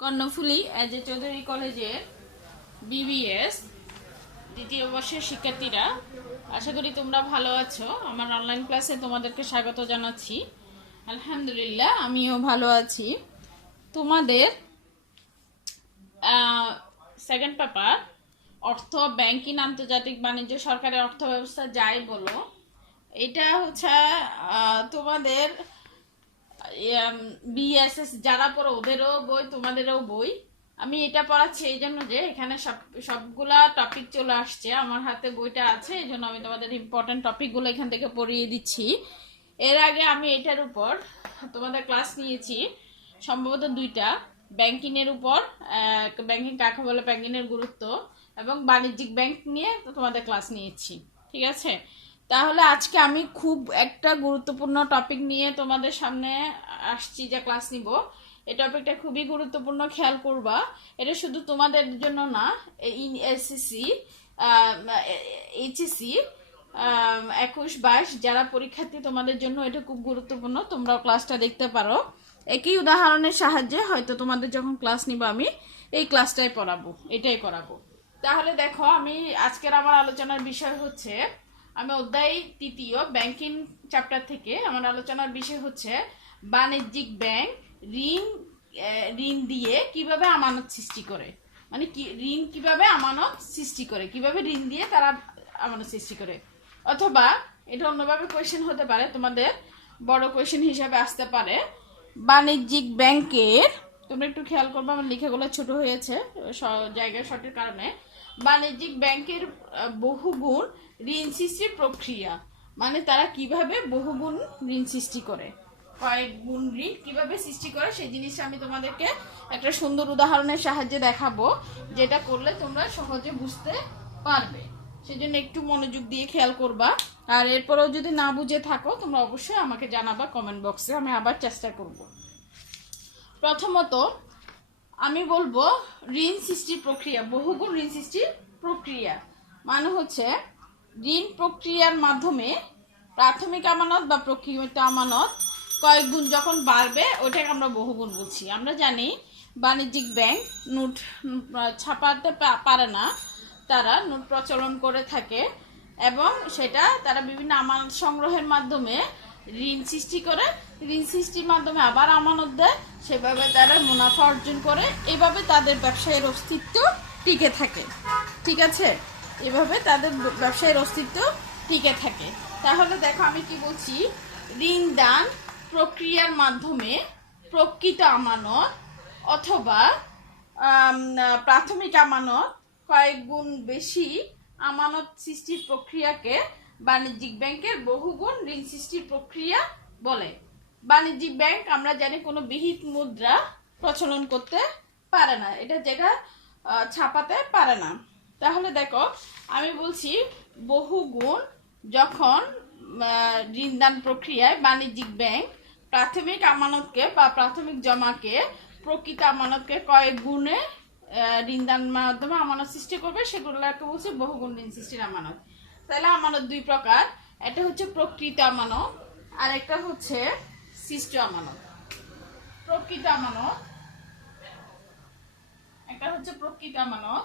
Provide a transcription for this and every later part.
Karnaphuli as a Chowdhury কলেজের BBS দ্বিতীয় বর্ষের শিক্ষার্থীরা, আশা করি তোমরা ভালো আছো। আমার অনলাইন ক্লাসে তোমাদেরকে স্বাগত জানাচ্ছি। আলহামদুলিল্লাহ, আমিও ভালো আছি। তোমাদের সেকেন্ড পেপার অর্থ, ব্যাংকিং, আন্তর্জাতিক বাণিজ্য, সরকারি অর্থ ব্যবস্থা যাই বলো, এটা হচ্ছে তোমাদের বিএসএস যারা পড়ো ওদেরও বই, তোমাদেরও বই। আমি এটা পড়াচ্ছি এই জন্য যে এখানে সবগুলা টপিক চলে আসছে, আমার হাতে বইটা আছে, এই জন্য আমি তোমাদের ইম্পর্টেন্ট টপিকগুলো এখান থেকে পড়িয়ে দিচ্ছি। এর আগে আমি এটার উপর তোমাদের ক্লাস নিয়েছি সম্ভবত দুইটা, ব্যাংকিং এর উপর, ব্যাংকিং কাকে বলে, ব্যাংকিং এর গুরুত্ব, এবং বাণিজ্যিক ব্যাংক নিয়ে তোমাদের ক্লাস নিয়েছি। ঠিক আছে, তাহলে আজকে আমি খুব একটা গুরুত্বপূর্ণ টপিক নিয়ে তোমাদের সামনে আসছি, যে ক্লাস নিব। এই টপিকটা খুবই গুরুত্বপূর্ণ, খেয়াল করবা। এটা শুধু তোমাদের জন্য না, এসএসসি, এইচএসসি 21-22 যারা পরীক্ষার্থী, তোমাদের জন্য এটা খুব গুরুত্বপূর্ণ। তোমরাও ক্লাসটা দেখতে পারো। একই উদাহরণের সাহায্যে হয়তো তোমাদের যখন ক্লাস নিব আমি এই ক্লাসটাই পড়াবো, এটাই করাবো। তাহলে দেখো, আমি আজকের আমার আলোচনার বিষয় হচ্ছে, আমি অধ্যায় 3 ব্যাংকিং চ্যাপ্টার থেকে আমার আলোচনার বিষয় হচ্ছে বাণিজ্যিক ব্যাংক ঋণ দিয়ে কিভাবে আমানত সৃষ্টি করে। মানে কি ঋণ কিভাবে আমানত সৃষ্টি করে, কিভাবে ঋণ দিয়ে তারা আমানত সৃষ্টি করে। অথবা এটা অন্যভাবে কোয়েশ্চেন হতে পারে, তোমাদের বড় কোয়েশ্চেন হিসাবে আসতে পারে, বাণিজ্যিক ব্যাংকের, তোমরা একটু খেয়াল করবে আমার লেখাগুলো ছোট হয়েছে জায়গায় শর্টের কারণে। বাণিজ্যিক ব্যাংকের বহুগুণ ঋণ সৃষ্টির প্রক্রিয়া, মানে তারা কিভাবে বহুগুণ ঋণ সৃষ্টি করে, কয়েক গুণ ঋণ কিভাবে সৃষ্টি করে, সেই জিনিসটা আমি তোমাদেরকে একটা সুন্দর উদাহরণের সাহায্যে দেখাবো, যেটা করলে তোমরা সহজে বুঝতে পারবে। সেজন্য একটু মনোযোগ দিয়ে খেয়াল করবা। আর এরপরেও যদি না বুঝে থাকো, তোমরা অবশ্যই আমাকে জানাবা কমেন্ট বক্সে, আমি আবার চেষ্টা করব। প্রথমত আমি বলবো ঋণ সৃষ্টির প্রক্রিয়া, বহুগুণ ঋণ সৃষ্টির প্রক্রিয়া মানে হচ্ছে ঋণ প্রক্রিয়ার মাধ্যমে প্রাথমিক আমানত বা প্রকৃত আমানত কয়েক গুণ যখন বাড়বে, ওটাকে আমরা বহুগুণ বলছি। আমরা জানি বাণিজ্যিক ব্যাংক নোট ছাপাতে পারে না, তারা নোট প্রচলন করে থাকে, এবং সেটা তারা বিভিন্ন আমানত সংগ্রহের মাধ্যমে ঋণ সৃষ্টি করে, ঋণ সৃষ্টির মাধ্যমে আবার আমানত দেয়, সেভাবে তারা মুনাফা অর্জন করে, এভাবে তাদের ব্যবসায়ের অস্তিত্ব টিকে থাকে। ঠিক আছে, এভাবে তাদের ব্যবসায়ের অস্তিত্ব টিকে থাকে। তাহলে দেখো আমি কি বলছি, ঋণ দান প্রক্রিয়ার মাধ্যমে প্রকৃত আমানত অথবা প্রাথমিক আমানত কয়েক গুণ বেশি আমানত সৃষ্টির প্রক্রিয়াকে বাণিজ্যিক ব্যাংকের বহুগুণ ঋণ সৃষ্টির প্রক্রিয়া বলে। বাণিজ্যিক ব্যাংক আমরা জানি কোনো বিহিত মুদ্রা প্রচলন করতে পারে না, এটা যেটা ছাপাতে পারে না। তাহলে দেখো আমি বলছি বহুগুণ যখন ঋণদান প্রক্রিয়ায় বাণিজ্যিক ব্যাংক প্রাথমিক আমানতকে বা প্রাথমিক জমাকে প্রকৃত আমানতকে কয়েক গুণে ঋণদান মাধ্যমে আমানত সৃষ্টি করবে, সেগুলোকে বলছে বহুগুণ ঋণ সৃষ্টির আমানত। তাহলে আমানত দুই প্রকার, একটা হচ্ছে প্রকৃত আমানত আর একটা হচ্ছে সৃষ্ট আমানত। প্রকৃত আমানত, একটা হচ্ছে প্রকৃত আমানত,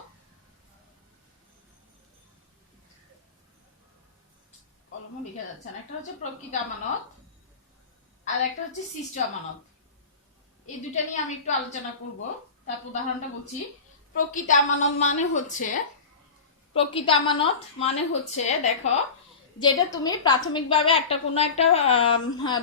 কলমও লেখা যাচ্ছে না, একটা হচ্ছে প্রকৃত আমানত আর একটা হচ্ছে সৃষ্ট আমানত। এই দুটা নিয়ে আমি একটু আলোচনা করব। তারপর উদাহরণটা বলছি। প্রকৃত আমানত মানে হচ্ছে দেখো, যেটা তুমি প্রাথমিকভাবে কোনো একটা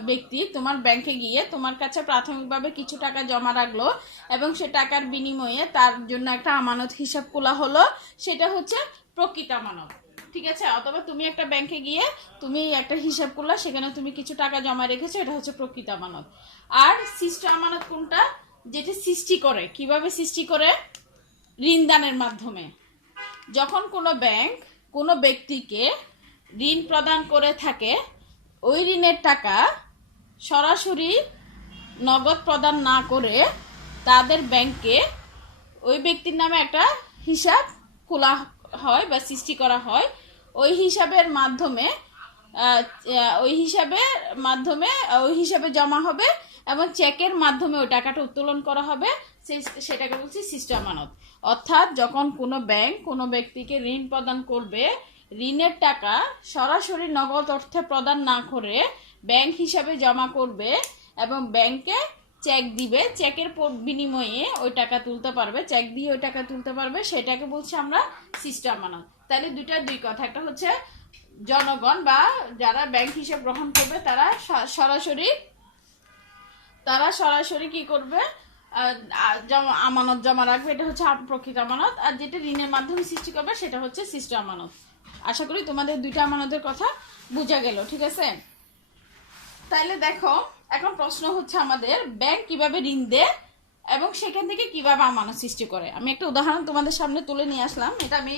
ব্যক্তি তোমার ব্যাংকে গিয়ে তোমার কাছে প্রাথমিকভাবে কিছু টাকা জমা রাখলো, এবং সে টাকার বিনিময়ে তার জন্য একটা আমানত হিসাব খোলা হলো, সেটা হচ্ছে প্রকৃত আমানত। ঠিক আছে, অথবা তুমি একটা ব্যাংকে গিয়ে তুমি একটা হিসাব করলা, সেখানে তুমি কিছু টাকা জমা রেখেছো, এটা হচ্ছে প্রকৃত আমানত। আর সৃষ্ট আমানত কোনটা, যেটি সৃষ্টি করে, কিভাবে সৃষ্টি করে, ঋণ দানের মাধ্যমে। যখন কোনো ব্যাংক কোনো ব্যক্তিকে ঋণ প্রদান করে থাকে, ওই ঋণের টাকা সরাসরি নগদ প্রদান না করে তাদের ব্যাংকে ওই ব্যক্তির নামে একটা হিসাব খোলা হয় বা সৃষ্টি করা হয়। ওই হিসাবের মাধ্যমে ওই হিসাবে জমা হবে, এবং চেকের মাধ্যমে ওই টাকাটা উত্তোলন করা হবে, সেটাকে বলছি শিষ্ট আমানত। অর্থাৎ যখন কোনো ব্যাংক কোনো ব্যক্তিকে ঋণ প্রদান করবে, ঋণের টাকা সরাসরি নগদ অর্থে প্রদান না করে ব্যাংক হিসাবে জমা করবে এবং ব্যাংকে চেক দিবে, চেকের বিনিময়ে ওই টাকা তুলতে পারবে, চেক দিয়ে ওই টাকা তুলতে পারবে, সেটাকে বলছি আমরা শিষ্ট আমানত। তাহলে দুই কথা, একটা হচ্ছে জনগণ বা যারা ব্যাংক হিসেব গ্রহণ করবে তারা সরাসরি কি করবে, আমানত জমা রাখবে, এটা হচ্ছে প্রকৃত আমানত। আর যেটা ঋণের মাধ্যমে সৃষ্টি করবে সেটা হচ্ছে শিষ্ট আমানত। আশা করি তোমাদের দুইটা আমানতের কথা বোঝা গেল, ঠিক আছে? তাইলে দেখো, এখন প্রশ্ন হচ্ছে আমাদের ব্যাংক কিভাবে ঋণ দেয় এবং সেখান থেকে কিভাবে আমানত সৃষ্টি করে। আমি একটা উদাহরণ তোমাদের সামনে তুলে নিয়ে আসলাম, এটা আমি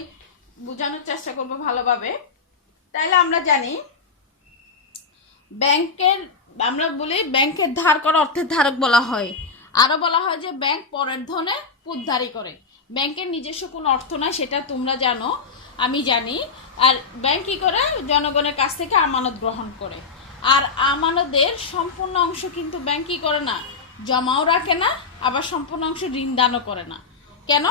বোঝানোর চেষ্টা করবো ভালোভাবে। তাইলে আমরা জানি আমরা বলি ব্যাংকের ধার করা অর্থের ধারক বলা হয়। আরো বলা হয় যে ব্যাংক পরের ধনে পুঁতধারি করে। ব্যাংকের নিজস্ব কোনো অর্থ নাই, সেটা তোমরা জানো, আমি জানি। আর ব্যাংক কি করে, জনগণের কাছ থেকে আমানত গ্রহণ করে। আর আমানতের সম্পূর্ণ অংশ কিন্তু ব্যাংক কি করে না, জমাও রাখে না, আবার সম্পূর্ণ অংশ ঋণ দানও করে না। কেন?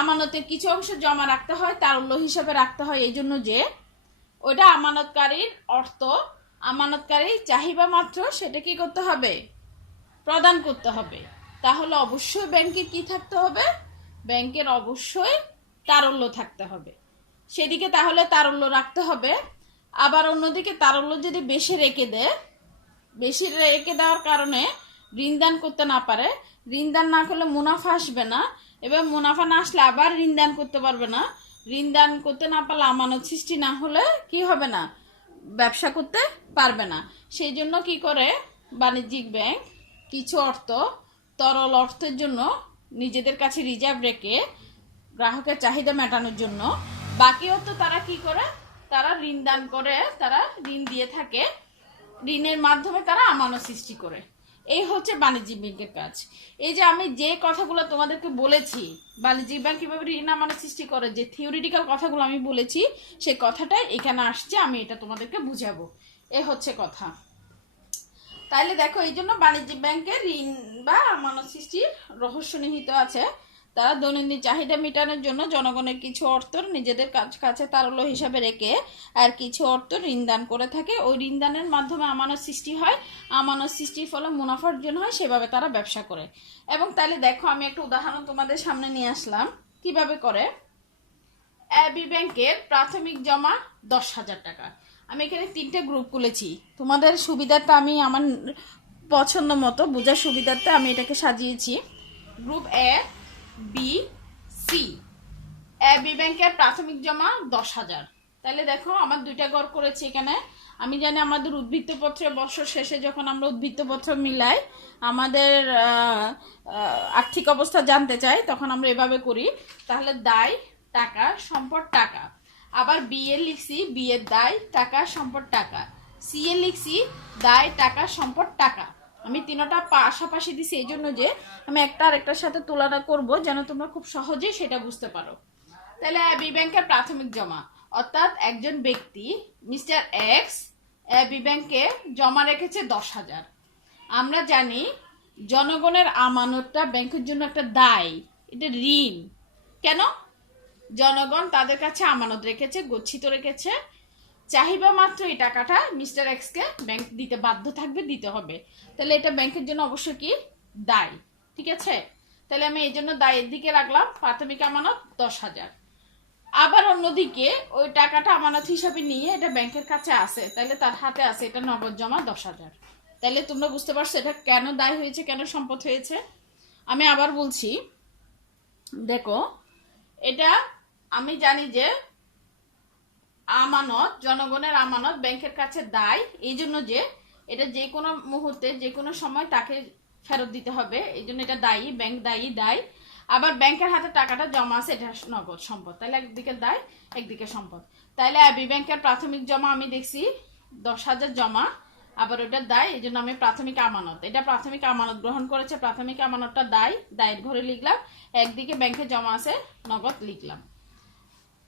আমানতের কিছু অংশ জমা রাখতে হয়, তারল্য হিসাবে রাখতে হয়, এই জন্য যে ওইটা আমানতকারীর অর্থ, আমানতকারী চাহিদা মাত্র সেটা কি করতে হবে, প্রদান করতে হবে। তাহলে অবশ্যই ব্যাংকের কি থাকতে হবে, ব্যাংকের অবশ্যই তারল্য থাকতে হবে, সেদিকে তাহলে তারল্য রাখতে হবে। আবার অন্যদিকে তারল্য যদি বেশি রেখে দেওয়ার কারণে ঋণ দান করতে না পারে, ঋণ দান না করলে মুনাফা আসবে না, এবং মুনাফা না আসলে আবার ঋণ দান করতে পারবে না, ঋণ দান করতে না পারলে আমানত সৃষ্টি না হলে কি হবে না, ব্যবসা করতে পারবে না। সেই জন্য কি করে বাণিজ্যিক ব্যাংক কিছু অর্থ তরল অর্থের জন্য নিজেদের কাছে রিজার্ভ রেখে গ্রাহকের চাহিদা মেটানোর জন্য, বাকি অর্থ তারা কি করে, তারা ঋণ দান করে, তারা ঋণ দিয়ে থাকে, ঋণের মাধ্যমে তারা আমানত সৃষ্টি করে। এই হচ্ছে বাণিজ্যিক ব্যাংকের কাজ। এই যে আমি যে কথাগুলো তোমাদেরকে বলেছি, বাণিজ্যিক ব্যাংক কিভাবে ঋণ আমানত সৃষ্টি করে, যে থিওরিটিক্যাল কথাগুলো আমি বলেছি, সেই কথাটাই এখানে আসছে, আমি এটা তোমাদেরকে বুঝাবো। এ হচ্ছে কথা। তাইলে দেখো, এই জন্য বাণিজ্যিক ব্যাংকের ঋণ বা আমানত সৃষ্টির রহস্য নিহিত আছে। তারা দৈনন্দিন চাহিদা মেটানোর জন্য জনগণের কিছু অর্থ নিজেদের কাছে তারল্য হিসাবে রেখে আর কিছু অর্থ ঋণ দান করে থাকে। ওই ঋণ দানের মাধ্যমে আমানত সৃষ্টি হয়, আমানত সৃষ্টির ফলে মুনাফা অর্জন হয়, সেভাবে তারা ব্যবসা করে। এবং তাহলে দেখো, আমি একটা উদাহরণ তোমাদের সামনে নিয়ে আসলাম কিভাবে করে। এবি ব্যাংকের প্রাথমিক জমা 10,000 টাকা। আমি এখানে 3টে গ্রুপ খুলেছি, তোমাদের সুবিধার্থে আমি আমার পছন্দ মতো বোঝার সুবিধার্থে আমি এটাকে সাজিয়েছি। Group A, B, C. AB ব্যাংকের প্রাথমিক জমা 10,000। তাহলে দেখো, আমার 2টা ঘর করেছি এখানে। আমি জানি আমাদের উদ্বৃত্তপত্রের বছর শেষে যখন আমরা উদ্বৃত্তপত্র মিলাই, আমাদের আর্থিক অবস্থা জানতে চাই, তখন আমরা এভাবে করি। তাহলে দায় টাকা, সম্পদ টাকা। আবার বি এর লিখছি, বি এর দায় টাকা, সম্পদ টাকা। সি এর লিখছি, দায় টাকা, সম্পদ টাকা। আমি 3টা পাশাপাশি দিছি এই জন্য যে আমি একটা আরেকটার সাথে তুলনা করব, যেন তোমরা খুব সহজেই সেটা বুঝতে পারো। তাহলে এবি ব্যাংকের প্রাথমিক জমা, অর্থাৎ একজন ব্যক্তি মিস্টার এক্স এবি ব্যাংকে জমা রেখেছে 10,000। আমরা জানি জনগণের আমানতটা ব্যাংকের জন্য একটা দায়, এটা ঋণ। কেন? জনগণ তাদের কাছে আমানত রেখেছে, গচ্ছিত রেখেছে, চাহিদা মাত্র এই টাকাটা মিস্টার এক্স কে ব্যাংক দিতে বাধ্য থাকবে, দিতে হবে। তাহলে এটা ব্যাংকের জন্য অবশ্যই কি দায়, ঠিক আছে? তাহলে আমি এই জন্য দায়ের দিকে রাখলাম প্রাথমিক আমানত 10,000। আবার অন্যদিকে ওই টাকাটা আমানত হিসাবে নিয়ে এটা ব্যাংকের কাছে আছে, তাহলে তার হাতে আছে এটা নগদ জমা 10,000। তাহলে তোমরা বুঝতে পারছো এটা কেন দায় হয়েছে, কেন সম্পদ হয়েছে। আমি আবার বলছি, দেখো, এটা আমি জানি যে আমানত, জনগণের আমানত ব্যাংকের কাছে দায়, এই জন্য যে এটা যে কোনো মুহূর্তে যে কোনো সময় তাকে ফেরত দিতে হবে, এই জন্য এটা দায়ী, ব্যাংক দায়। আবার ব্যাংকের হাতে টাকাটা জমা আছে, এটা নগদ সম্পদ। তাহলে একদিকে দায়, একদিকে সম্পদ। তাহলে এবি ব্যাংকের প্রাথমিক জমা আমি দেখছি 10,000 জমা, আবার ওটা দায়, এই জন্য আমি প্রাথমিক আমানত, এটা প্রাথমিক আমানত গ্রহণ করেছে, প্রাথমিক আমানতটা দায়ের ঘরে লিখলাম, একদিকে ব্যাংকে জমা আছে নগদ লিখলাম।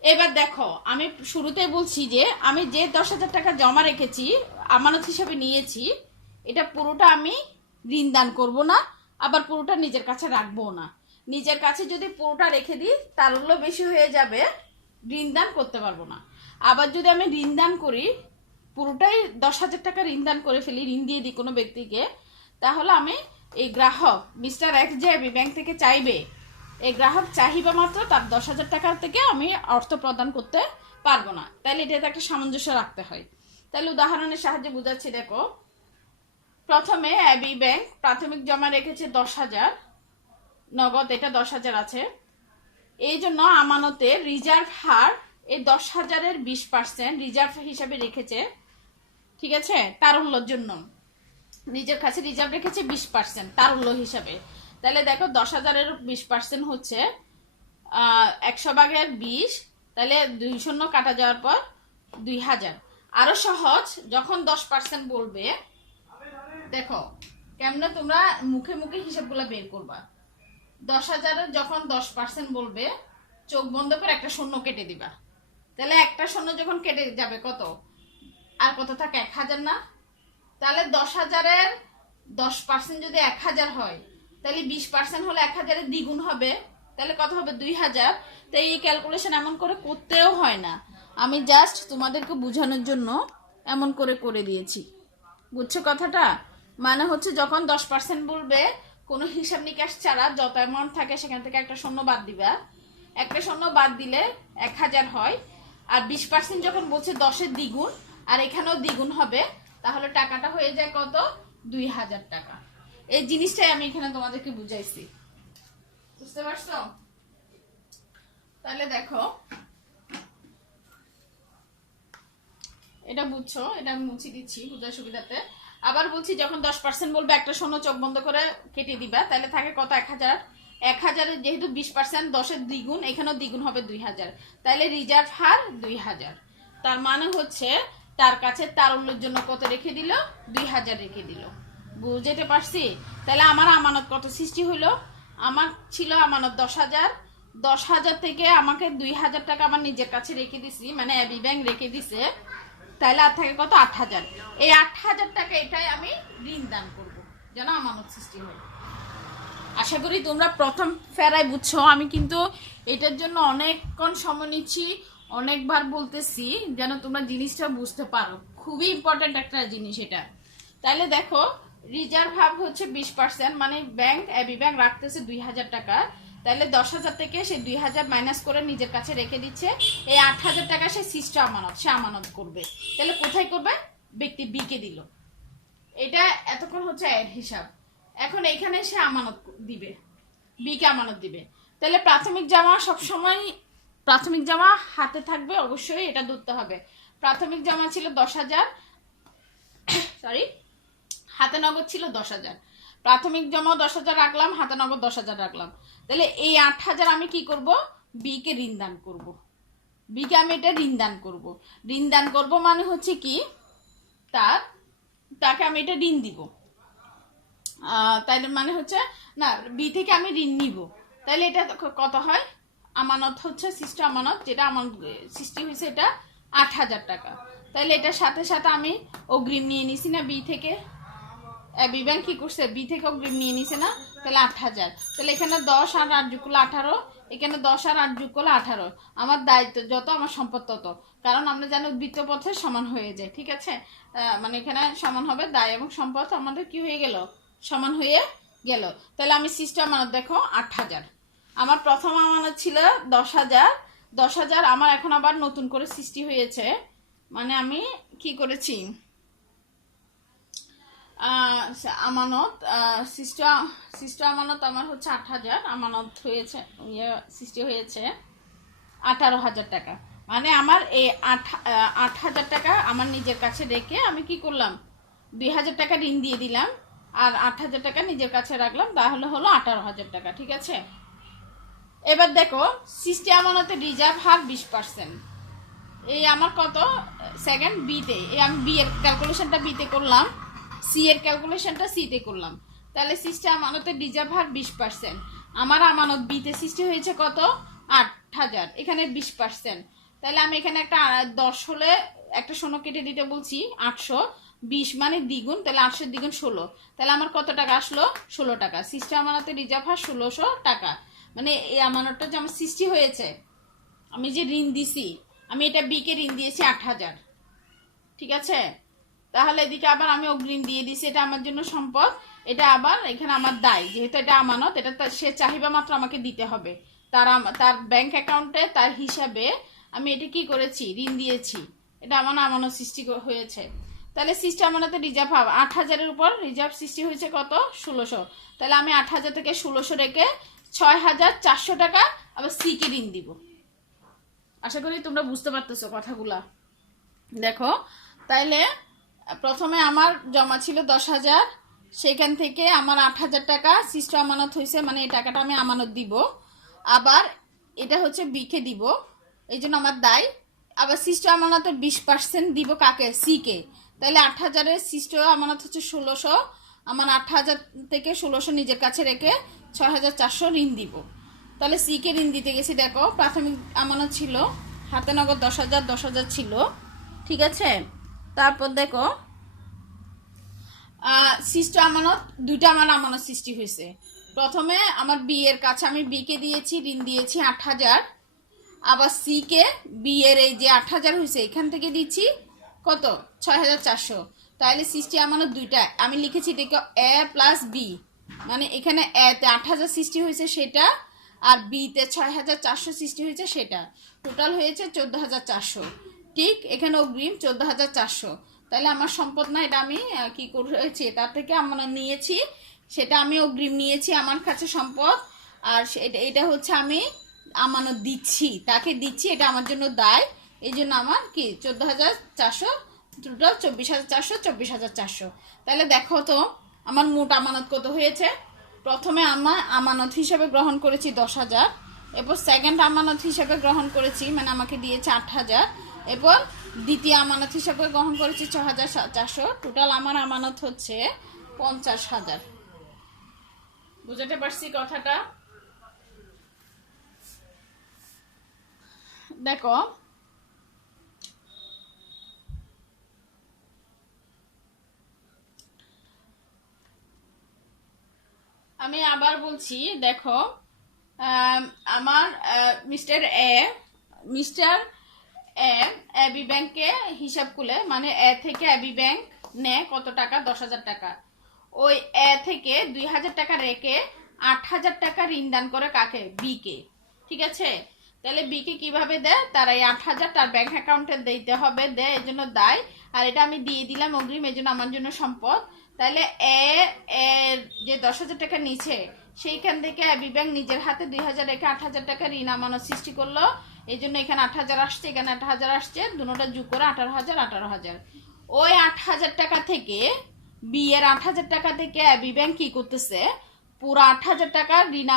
এবার দেখো, আমি শুরুতেই বলছি যে আমি যে 10,000 টাকা জমা রেখেছি, আমানত হিসাবে নিয়েছি, এটা পুরোটা আমি ঋণ দান করবো না, আবার পুরোটা নিজের কাছে রাখবো না। নিজের কাছে যদি পুরোটা রেখে দিই তারল্য বেশি হয়ে যাবে, ঋণ দান করতে পারবো না। আবার যদি আমি ঋণ দান করি, পুরোটাই 10,000 টাকা ঋণ দান করে ফেলি, ঋণ দিয়ে দিই কোনো ব্যক্তিকে, তাহলে আমি এই গ্রাহক মিস্টার এক্স যে ব্যাংক থেকে চাইবে, এই গ্রাহক চাহিবা মাত্র তার 10,000 টাকার থেকে আমি অর্থ প্রদান করতে পারবো না। তাহলে এটাতে একটা সামঞ্জস্য রাখতে হয়। তাহলে উদাহরণের সাহায্যে বুঝাচ্ছি। দেখো, প্রথমে এবি ব্যাংক প্রাথমিক জমা রেখেছে 10,000 নগদ, এটা 10,000 আছে। এই জন্য আমানতের রিজার্ভ হার এই 10,000-এর 20% রিজার্ভ হিসাবে রেখেছে, ঠিক আছে, তারল্যর জন্য নিজের কাছে রিজার্ভ রেখেছে 20% তারল্য হিসাবে। তাহলে দেখো 10,000-এর 20% হচ্ছে 100 ভাগের 20, তাহলে 2 শূন্য কাটা যাওয়ার পর 2,000। আরো সহজ, যখন 10% বলবে, দেখো কেমনে তোমরা মুখে মুখে হিসাবগুলো বের করবা। 10,000-এর যখন 10% বলবে, চোখ বন্ধ করে একটা শূন্য কেটে দিবা। তাহলে একটা শূন্য যখন কেটে যাবে কত, আর কত থাকে 1,000 না? তাহলে 10,000-এর 10% যদি 1,000 হয়, তাহলে 20% হলে 1,000-এর দ্বিগুণ হবে, তাহলে কত হবে 2,000। তো এই ক্যালকুলেশন এমন করে করতেও হয় না, আমি জাস্ট তোমাদেরকে বোঝানোর জন্য এমন করে করে দিয়েছি। বুঝছো কথাটা? মানে হচ্ছে যখন 10% বলবে, কোনো হিসাব নিকাশ ছাড়া যত অ্যামাউন্ট থাকে সেখান থেকে একটা শূন্য বাদ দিবা। একটা শূন্য বাদ দিলে 1,000 হয়। আর 20% যখন বলছে 10-এর দ্বিগুণ, আর এখানেও দ্বিগুণ হবে, তাহলে টাকাটা হয়ে যায় কত, 2,000 টাকা। এই জিনিসটাই আমি এখানে তোমাদেরকে বুঝাইছি। বুঝতে পারছো? তাহলে দেখো, এটা বুঝছো, এটা আমি মুছে দিচ্ছি বুঝার সুবিধাতে। আবার বলছি, যখন 10% বলবে একটা শূন্য চোখ বন্ধ করে কেটে দিবা, তাহলে থাকে কত 1,000। 1,000-এর যেহেতু 20% 10-এর দ্বিগুণ, এখানেও দ্বিগুণ হবে 2,000। তাহলে রিজার্ভ হার 2,000। তার মানে হচ্ছে তার কাছে তারল্যের জন্য কত রেখে দিল, 2,000 রেখে দিল। বুঝতে পারছি? তাহলে আমার আমানত কত সৃষ্টি হলো, আমার ছিল আমানত 10,000। 10,000 থেকে আমাকে 2,000 টাকা আমার নিজের কাছে রেখে দিছি, মানে এবি ব্যাংক রেখে দিছে। তাহলে আর থাকে কত, 8,000। এই 8,000 টাকা এটাই আমি ঋণ দান করব, যেন আমানত সৃষ্টি হয়। আশা করি তোমরা প্রথম ফেরায় বুঝছো। আমি কিন্তু এটার জন্য অনেকক্ষণ সময় নিচ্ছি, অনেকবার বলতেছি, যেন তোমরা জিনিসটা বুঝতে পারো। খুবই ইম্পর্টেন্ট একটা জিনিস এটা। তাহলে দেখো, রিজার্ভ হাব হচ্ছে 20%, মানে ব্যাংক এবি ব্যাংক রাখতেছে 2,000 টাকা। তাহলে 10,000 থেকে সে 2,000 মাইনাস করে নিজের কাছে রেখে দিচ্ছে। এই 8,000 টাকা সে সিস্ট আমানত, সে আমানত করবে। তাহলে কোথায় করবে, ব্যক্তি বি কে দিল। এটা এতক্ষণ হচ্ছে এর হিসাব। এখন এখানে সে আমানত দিবে, বি কে আমানত দিবে। তাহলে প্রাথমিক জমা সবসময়, প্রাথমিক জমা হাতে থাকবে, অবশ্যই এটা ধরতে হবে। প্রাথমিক জমা ছিল 10,000, সরি, হাতে নগদ ছিল 10,000। প্রাথমিক জমা 10,000 রাখলাম, হাতে নগদ 10,000 রাখলাম। তাহলে এই 8,000 আমি কি করব, বি কে ঋণ দান করব। বি কে আমি এটা ঋণ দান করব। ঋণ দান করব মানে হচ্ছে কি, তাকে আমি এটা ঋণ দিব। তাই মানে হচ্ছে না, বি থেকে আমি ঋণ নিব। তাহলে এটা কত হয়, আমানত হচ্ছে সৃষ্ট আমানত, যেটা আমার সৃষ্টি হয়েছে, এটা 8,000 টাকা। তাহলে এটার সাথে সাথে আমি অগ্রিম নিয়ে নিছি না বি থেকে। বি ব্যাংক কি করছে, বি থেকে অগ্রিম নিয়ে নিছে না, তাহলে 8,000। তাহলে এখানে 10 আর 8 যোগ করলে 18, এখানে 10 আর 8 যোগ করলে 18। আমার দায়িত্ব যত, আমার সম্পদ তত, কারণ আমরা জানি উদ্বৃত্ত পথে সমান হয়ে যায়, ঠিক আছে। মানে এখানে সমান হবে, দায় এবং সম্পদ আমাদের কি হয়ে গেল, সমান হয়ে গেল। তাহলে আমি সিস্টেম আমানত দেখো 8,000। আমার প্রথম আমানত ছিল 10,000। 10,000 আমার এখন আবার নতুন করে সৃষ্টি হয়েছে, মানে আমি কি করেছি, আমানত সৃষ্ট আমানত আমার হচ্ছে 8,000, আমানত হয়েছে, সৃষ্টি হয়েছে 18,000 টাকা। মানে আমার এই 8,000 টাকা আমার নিজের কাছে রেখে আমি কি করলাম, 2,000 টাকা ঋণ দিয়ে দিলাম, আর 8,000 টাকা নিজের কাছে রাখলাম, তাহলে হলো 18,000 টাকা, ঠিক আছে। এবার দেখো, সৃষ্টি আমানতের রিজার্ভ হার 20%। এই আমার কত, সেকেন্ড বিতে, আমি বি এর ক্যালকুলেশনটা বিতে করলাম, সি এর ক্যালকুলেশনটা সিতে করলাম। তাহলে সৃষ্টি আমানতের রিজার্ভ হার 20%। আমার আমানত বিতে সৃষ্টি হয়েছে কত, 8,000, এখানে 20%। তাহলে আমি এখানে একটা 10 হলে একটা শূন্য কেটে দিতে বলছি, 800। 20 মানে দ্বিগুণ, তাহলে 800 দ্বিগুণ 16, তাহলে আমার কত টাকা আসলো? 16 টাকা। সৃষ্টি আমানতে রিজার্ভ হয় 1600 টাকা। মানে এই আমানতটা যে আমার সৃষ্টি হয়েছে, আমি যে ঋণ দিছি, আমি এটা বি কে ঋণ দিয়েছি 8000, ঠিক আছে? তাহলে এদিকে আবার আমি অগ্রিম দিয়ে দিছি, এটা আমার জন্য সম্পদ, এটা আবার এখানে আমার দায়, যেহেতু এটা আমানত, এটা সে চাহিদা মাত্র আমাকে দিতে হবে। তার ব্যাংক অ্যাকাউন্টে তার হিসাবে আমি এটা কি করেছি? ঋণ দিয়েছি, এটা আমার আমানত সৃষ্টি হয়েছে। তাহলে সৃষ্টি আমানতে রিজার্ভ হবে 8000-এর উপর রিজার্ভ সৃষ্টি হয়েছে কত? 1600। তাহলে আমি 8000 থেকে 1600 রেখে 6400 টাকা আবার সি কে ঋণ দিব। আশা করি তোমরা বুঝতে পারতেছো কথাগুলা। দেখো, তাইলে প্রথমে আমার জমা ছিল 10,000, সেখান থেকে আমার 8000 টাকা সৃষ্ট আমানত হয়েছে, মানে এই টাকাটা আমি আমানত দিব, আবার এটা হচ্ছে বিকে দিব, এই জন্য আমার দায়। আবার সৃষ্ট আমানতের 20% দিব কাকে? C K. তাহলে 8000-এর সৃষ্ট আমানত হচ্ছে 1600, আমার 8000 থেকে 1600 নিজের কাছে রেখে 6400 ঋণ দিব। তাহলে সি কে ঋণ দিতে গেছি। দেখো, প্রাথমিক আমানত ছিল হাতে নগদ 10,000 ছিল, ঠিক আছে? তারপর দেখো, সৃষ্ট আমানত দুইটা আমার আমানত সৃষ্টি হয়েছে। প্রথমে আমার বি এর কাছে আমি বি কে দিয়েছি, ঋণ দিয়েছি 8000, আবার সি কে বি এর এই যে 8000 হয়েছে এখান থেকে দিচ্ছি কত? 6400। তাহলে সৃষ্টি আমানত দুইটা আমি লিখেছি, দেখো এ প্লাস বি, মানে এখানে এ তে 8000 সৃষ্টি হয়েছে সেটা, আর বি তে 6400 সৃষ্টি হয়েছে সেটা, টোটাল হয়েছে 14400। ঠিক, এখানে অগ্রিম 14400। তাহলে আমার সম্পদ না, এটা আমি কি করেছি? তার থেকে আমরা নিয়েছি, সেটা আমি অগ্রিম নিয়েছি, আমার কাছে সম্পদ। আর এটা হচ্ছে আমি আমানত দিচ্ছি, তাকে দিচ্ছি, এটা আমার জন্য দায়। এই জন্য আমার কি 14400, টোটাল 24400, 24400। তাহলে দেখো তো আমার মোট আমানত কত হয়েছে? প্রথমে আমার আমানত হিসেবে গ্রহণ করেছি 10,000, এরপর সেকেন্ড আমানত হিসেবে গ্রহণ করেছি, মানে আমাকে দিয়েছে 8000, এরপর দ্বিতীয় আমানত হিসেবে গ্রহণ করেছি 6400, টোটাল আমার আমানত হচ্ছে 50,000। বুঝতে পারছি কথাটা? দেখো, আমি আবার বলছি, দেখো আমার মিস্টার এবি ব্যাংকে হিসাব খুলে, মানে এ থেকে এবি ব্যাংক নেয় কত টাকা? 10,000 টাকা। ওই এ থেকে 2,000 টাকা রেখে 8,000 টাকা ঋণ দান করে কাকে? বি কে, ঠিক আছে? তাহলে বি কে কিভাবে দেয়? তার এই 8,000 তার ব্যাংক অ্যাকাউন্টে দিতে হবে, দেয়, এই জন্য দায়। আর এটা আমি দিয়ে দিলাম অগ্রিম, এই জন্য আমার জন্য সম্পদ। তাহলে এর যে 10,000 টাকা নিচে, সেইখান থেকে এবি ব্যাংক নিজের হাতে 2,000 রেখে 8,000 টাকা ঋণ আমানত সৃষ্টি করলো, এই জন্য এখানে 8,000 আসছে, এখানে 8,000 আসছে, দুটোটা যোগ করে 18,000। ওই 8,000 টাকা থেকে, বি এর 8,000 টাকা থেকে এবি ব্যাংক কি করতেছে? পুরো 8,000 টাকা ঋণ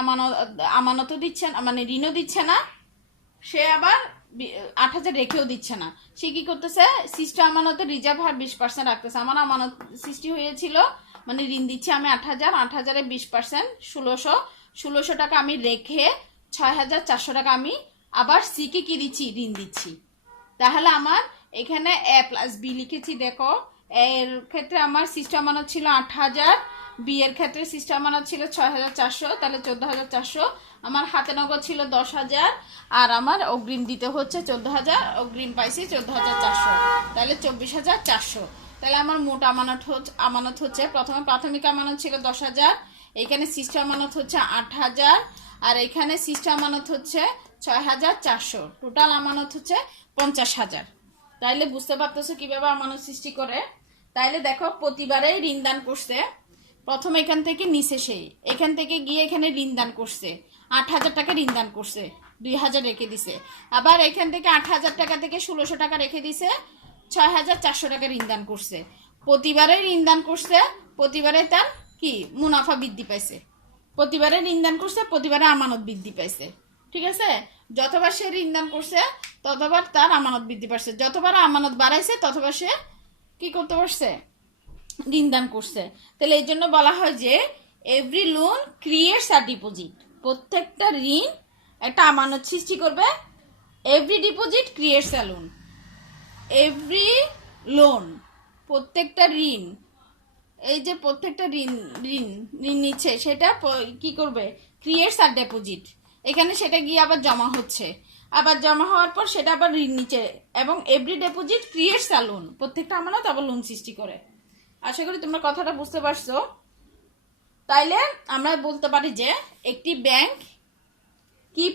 আমানতও দিচ্ছে না, মানে ঋণও দিচ্ছে না, সে আবার 8,000 রেখেও দিচ্ছে না। সে কি করতেছে? সৃষ্ট আমানতের রিজার্ভ হার 20% রাখতেছে। আমার আমানত সৃষ্টি হয়েছিল, মানে ঋণ দিচ্ছি আমি 8,000-এর 20% 1600 টাকা আমি রেখে 6400 টাকা আমি আবার সি কে কি দিচ্ছি? ঋণ দিচ্ছি। তাহলে আমার এখানে এ প্লাস বি লিখেছি। দেখো, এর ক্ষেত্রে আমার সৃষ্ট আমানত ছিল 8,000, বি এর ক্ষেত্রে সৃষ্ট আমানত ছিল 6400, তাহলে 14,400। আমার হাতে নগদ ছিল 10,000, আর আমার অগ্রিম দিতে হচ্ছে 14,000, অগ্রিম পাইছি 14,400, তাহলে 24,400। তাহলে আমার মোট আমানত হচ্ছে প্রথমে প্রাথমিক আমানত ছিল 10,000, এখানে সৃষ্ট আমানত হচ্ছে 8,000, আর এখানে সৃষ্ট আমানত হচ্ছে 6,400, টোটাল আমানত হচ্ছে 50,000। তাইলে বুঝতে পারতেছো কিভাবে আমানত সৃষ্টি করে? তাইলে দেখো, প্রতিবারেই ঋণ দান করছে, প্রথম এখান থেকে নিচে, সেই এখান থেকে গিয়ে এখানে ঋণ দান করছে, 8,000 টাকা ঋণ দান করছে, 2,000 রেখে দিছে, আবার এখান থেকে 8,000 টাকা থেকে 1600 টাকা রেখে দিছে, 6,400 টাকা ঋণ দান করছে। প্রতিবারে ঋণ দান করছে, প্রতিবারে তার কি মুনাফা বৃদ্ধি পাইছে, প্রতিবারে ঋণ দান করছে, প্রতিবারে আমানত বৃদ্ধি পাইছে, ঠিক আছে? যতবার সে ঋণ দান করছে ততবার তার আমানত বৃদ্ধি পাচ্ছে, যতবার আমানত বাড়াইছে ততবার সে কি করতে পারছে? ঋণ দান করছে। তাহলে এই জন্য বলা হয় যে এভরি লোন ক্রিয়েটস আ ডিপোজিট, প্রত্যেকটা ঋণ একটা আমানত সৃষ্টি করবে। এভরি ডিপোজিট ক্রিয়েটস আ লোন, এভরি লোন প্রত্যেকটা ঋণ, এই যে প্রত্যেকটা ঋণ ঋণ ঋণ নিচ্ছে সেটা কি করবে, ক্রিয়েটস আর ডেপোজিট, এখানে সেটা গিয়ে আবার জমা হচ্ছে, আবার জমা হওয়ার পর সেটা আবার ঋণ নিচ্ছে, এবং এভরি ডেপোজিট ক্রিয়েটস আর লোন, প্রত্যেকটা আমানত আবার লোন সৃষ্টি করে। আশা করি তোমরা কথাটা বুঝতে পারছো। তাইলে আমরা বলতে পারি যে একটি ব্যাংক কি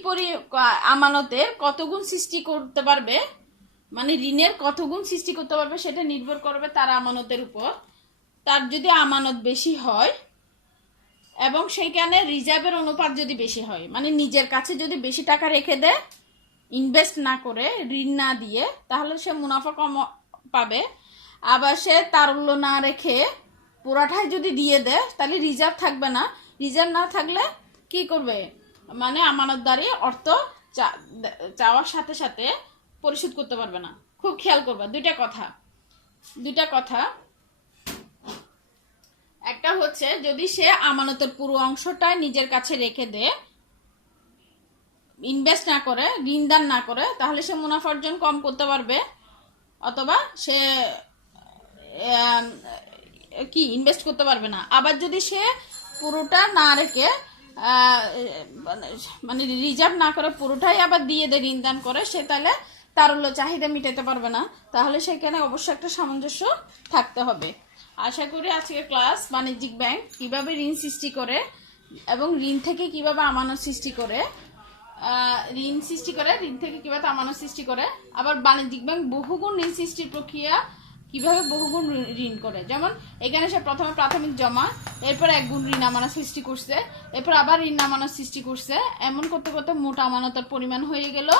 আমানতের কত গুণ সৃষ্টি করতে পারবে, মানে ঋণের কত গুণ সৃষ্টি করতে পারবে সেটা নির্ভর করবে তার আমানতের উপর। তার যদি আমানত বেশি হয় এবং সেইখানে রিজার্ভের অনুপাত যদি বেশি হয়, মানে নিজের কাছে যদি বেশি টাকা রেখে দেয়, ইনভেস্ট না করে, ঋণ না দিয়ে, তাহলে সে মুনাফা কম পাবে। আবার সে তারল্য না রেখে পুরাটাই যদি দিয়ে দেয়, তাহলে রিজার্ভ থাকবে না। রিজার্ভ না থাকলে কি করবে, মানে আমানতদারি অর্থ চাওয়ার সাথে সাথে পরিশোধ করতে পারবে না। খুব খেয়াল করবে দুইটা কথা। একটা হচ্ছে যদি সে আমানতের পুরো অংশটাই নিজের কাছে রেখে দেয়, ইনভেস্ট না করে, ঋণদান না করে, তাহলে সে মুনাফা অর্জন কম করতে পারবে, অথবা সে কি ইনভেস্ট করতে পারবে না। আবার যদি সে পুরোটা না রেখে মানে রিজার্ভ না করে পুরোটাই আবার দিয়ে দেয়, ঋণদান করে, সে তাহলে তারল্য চাহিদা মিটাতে পারবে না। তাহলে সেখানে অবশ্যই একটা সামঞ্জস্য থাকতে হবে। আশা করি আজকের ক্লাস বাণিজ্যিক ব্যাংক কিভাবে ঋণ সৃষ্টি করে এবং ঋণ থেকে কিভাবে আমানত সৃষ্টি করে, ঋণ থেকে কিভাবে আমানত সৃষ্টি করে, আবার বাণিজ্যিক ব্যাংক বহুগুণ ঋণ সৃষ্টির প্রক্রিয়া কিভাবে বহুগুণ ঋণ করে। যেমন এখানে সে প্রথমে প্রাথমিক জমা, এরপর এক গুণ ঋণ আমানত সৃষ্টি করছে, এরপর আবার ঋণ আমানত সৃষ্টি করছে, এমন করতে করতে মোট আমানতের পরিমাণ হয়ে গেল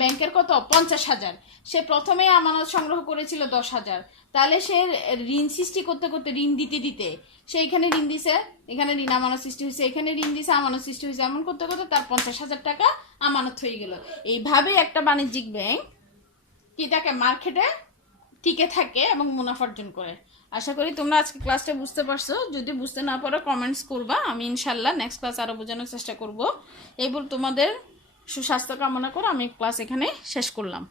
ব্যাংকের কত, 50,000। সে প্রথমে আমানত সংগ্রহ করেছিল 10,000, তাহলে সে ঋণ সৃষ্টি করতে করতে, ঋণ দিতে দিতে সে এখানে ঋণ দিছে, এখানে ঋণ আমানত সৃষ্টি হয়েছে, এখানে ঋণ দিছে, আমানত সৃষ্টি হয়েছে, এমন করতে করতে তার 50,000 টাকা আমানত হয়ে গেল। এইভাবে একটা বাণিজ্যিক ব্যাংক কি থাকে, মার্কেটে টিকে থাকে এবং মুনাফা অর্জন করে। আশা করি তোমরা আজকে ক্লাসটা বুঝতে পারছো। যদি বুঝতে না পারো কমেন্টস করবা, আমি ইনশাল্লাহ নেক্সট ক্লাস আরো বোঝানোর চেষ্টা করব। এরপর তোমাদের সুস্বাস্থ্য কামনা করে আমি ক্লাস এখানে শেষ করলাম।